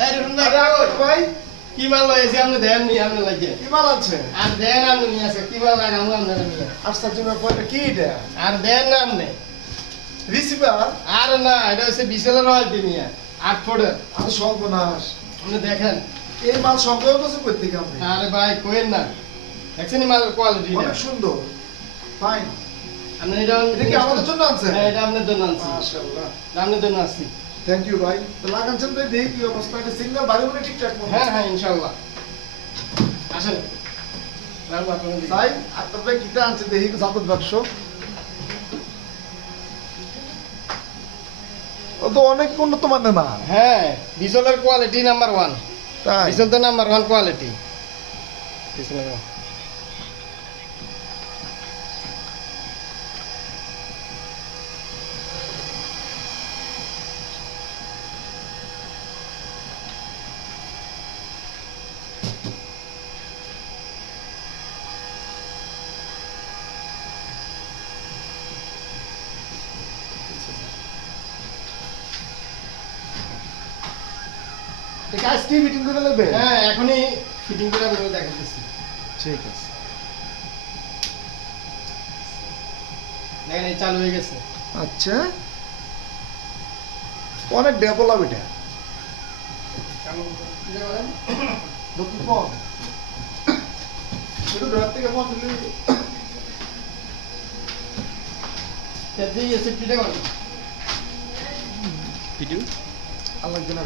ভাই, কি মাল লয়েছে আপনি দেন নি আপনি লাগে কি মাল আছে আর দেন আপনি নিয়ে আসে কি মাল লাগাম আপনারা নিয়ে আশ্চর্য ব্যাপার কি এটা? আর দেন না আপনি রিসিভার আর না এটা হচ্ছে বিশালের রয়্যালটি নিয়ে আট ফুটের আর সর্বনাশ। আপনি দেখেন। এই মাল সংগ্রহ করছে প্রত্যেকে আপনি? আরে ভাই কোয়েন না। দেখছেন মালের কোয়ালিটি অনেক সুন্দর। ফাইন আপনি এটা এটা কি আমাদের জন্য আনছে হ্যাঁ এটা আপনার জন্য আনছি। মাশাআল্লাহ। আপনার জন্য আসছি থ্যাংক ইউ ভাই তো লাগাচ্ছেন তো দেখি কি অবস্থা। এটা সিগন্যাল বাড়ি মনে ঠিকঠাক হ্যাঁ হ্যাঁ ইনশাল্লাহ আসেন। আপনার ভাই কিটা আনছে দেখি বাক্স। ও তো অনেক উন্নত মানের মাল হ্যাঁ বিশলের কোয়ালিটি নাম্বার ওয়ান তাই? তো নাম্বার ওয়ান কোয়ালিটি ঠিক করে নেবে হ্যাঁ এখনই ফিটিং করে আপনাদের দেখাচ্ছি ঠিক আছে। দেখেন এই চালু হয়ে গেছে। আচ্ছা। অনেক ডেভেলপ এটা। নতুন ফোন শুধু ঘর থেকে ফোন দিলি ভিডিও আল্লাহ জানা